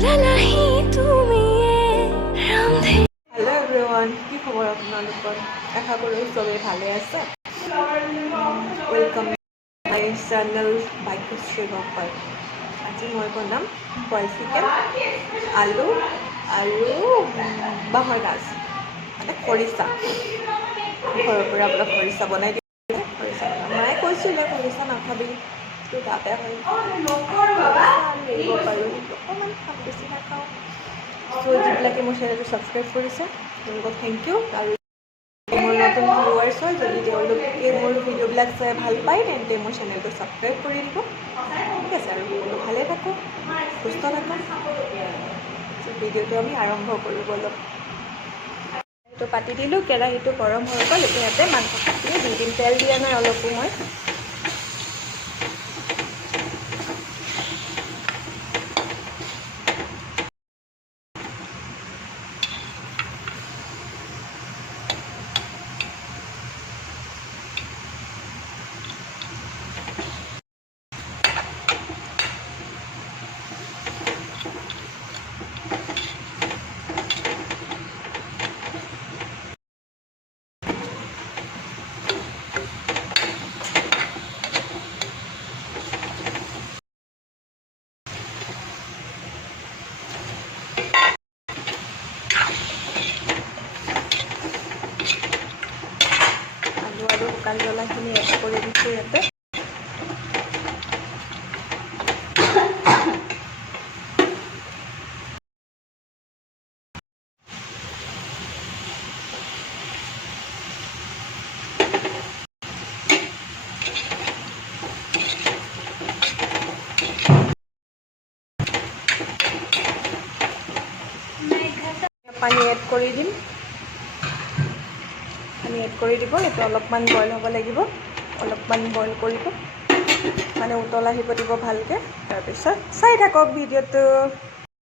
Hello everyone, কি খবৰ আপোনালোকৰ? আশা কৰোঁ চবেই ভালে আছে। Welcome to my channel Bhagyashree Gogoi. আজি মই বনাম বইল চিকেন, আলু আৰু বাঁহৰ গাজ মানে খৰিচা। ঘৰৰ পৰা অলপ খৰিচা বনাই দিলে। খৰিচা মায়ে কৈছিলে খৰিচা নাখাবি, তোৰ গা বেয়া হয়। এৰিব পাৰোঁ, কিন্তু অকণমান খাম, বেছি নাখাওঁ। চ' যিবিলাকে মোৰ চেনেলটো ছাবস্ক্ৰাইব কৰিছে তেওঁলোকক থেংক ইউ। আৰু মোৰ নতুন ভিউৱাৰ্ছ হয়, যদি তেওঁলোকে মোৰ ভিডিঅ'বিলাক চাই ভাল পায় তেন্তে মোৰ চেনেলটো ছাবস্ক্ৰাইব কৰি দিব। ঠিক আছে, আৰু সকলো ভালে থাকোঁ, সুস্থ থাকোঁ। ভিডিঅ'টো আমি আৰম্ভ কৰোঁ ব'লক। সেইটো পাতি দিলোঁ, কেৰাহীটো গৰম হৈ গ'ল। এতিয়া ইয়াতে মাংসখিনি দি দিম। তেল দিয়া নাই অলপো মই। আৰু শুকান জ্বলাখিনি এড কৰি দিছোঁ ইয়াতে। পানী এড কৰি দিম। পানী এড কৰি দিব। এইটো অলপমান বইল হ'ব লাগিব, অলপমান বইল কৰিব, মানে উতল আহিব দিব ভালকৈ। তাৰপিছত চাই থাকক ভিডিঅ'টো।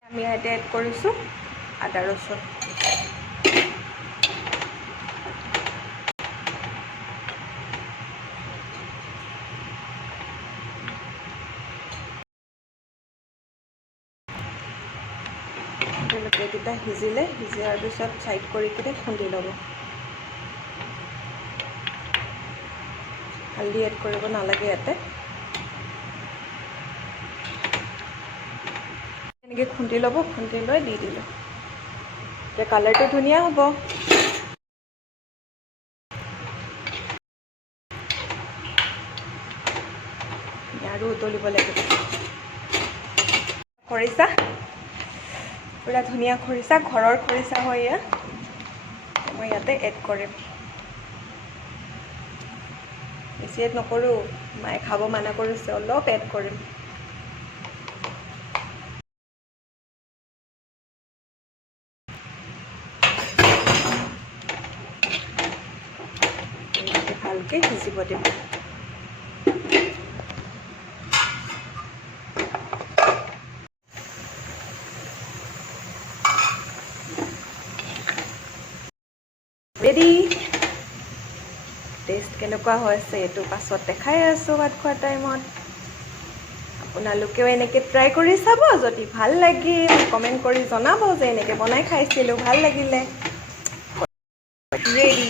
আমি ইয়াতে এড কৰিছোঁ আদা ৰচুন। এইকেইটা সিজাৰ পিছত ছাইড কৰি কিনে খুন্দি ল'ব। হালধি এড কৰিব নালাগে ইয়াতে। এনেকৈ খুন্দি ল'ব, খুন্দি লৈ দি দিলোঁ। এতিয়া কালাৰটো ধুনীয়া হ'ব। আৰু উতলিব লাগিব। খৰিচা পুৰা ধুনীয়া খৰিচা, ঘৰৰ খৰিচা হয় এয়া। মই ইয়াতে এড কৰিম। বেছি এড নকৰোঁ, মায়ে খাব মানা কৰিছে, অলপ এড কৰিম। ভালকৈ সিজিব দিম। ৰেডি। টেষ্ট কেনেকুৱা হৈছে এইটো পাছত দেখাই আছোঁ ভাত খোৱাৰ টাইমত। আপোনালোকেও এনেকৈ ট্ৰাই কৰি চাব। যদি ভাল লাগিল কমেণ্ট কৰি জনাব যে এনেকৈ বনাই খাইছিলোঁ, ভাল লাগিলে। ৰেডি।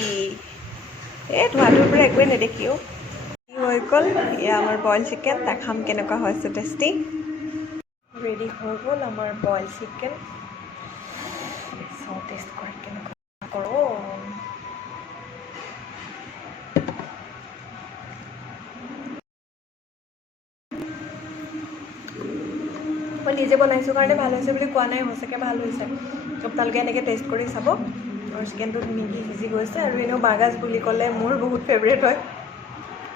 এই ধোৱাটোৰ পৰা একোৱেই নেদেখিও। হৈ গ'ল এয়া আমাৰ বইল চিকেন। দেখাম কেনেকুৱা হৈছে টেষ্টি। ৰেডি হৈ গ'ল আমাৰ বইল চিকেন। চাওঁ টেষ্ট কৰি কেনেকুৱা কৰোঁ। মই নিজে বনাইছোঁ কাৰণে ভাল হৈছে বুলি কোৱা নাই, সঁচাকৈ ভাল হৈছে। আপোনালোকে এনেকৈ টেষ্ট কৰি চাব। আৰু চিকেনটো ধুনীয়াকৈ সিজি গৈছে। আৰু এনেও বাঁহগাজ বুলি ক'লে মোৰ বহুত ফেভৰেট হয়।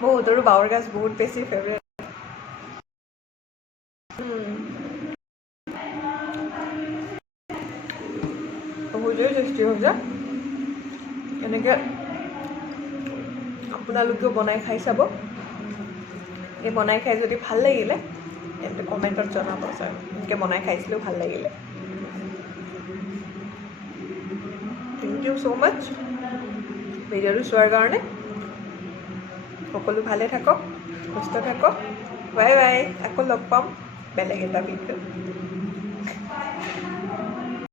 বহুতৰো বাঁহৰ গাজ বহুত বেছি ফেভৰেট। বহুতেই টেষ্টি হৈছে। এনেকৈ আপোনালোকেও বনাই খাই চাব। এই বনাই খাই যদি ভাল লাগিলে তেন্তে কমেণ্টত জনাব যে এনেকৈ বনাই খাইছিলোঁ, ভাল লাগিলে। থেংক ইউ ছ' মাছ ভিডিঅ'টো চোৱাৰ কাৰণে। সকলো ভালে থাকক, সুস্থ থাকক। Bye bye. আকৌ লগ পাম বেলেগ এটা ভিডিঅ'।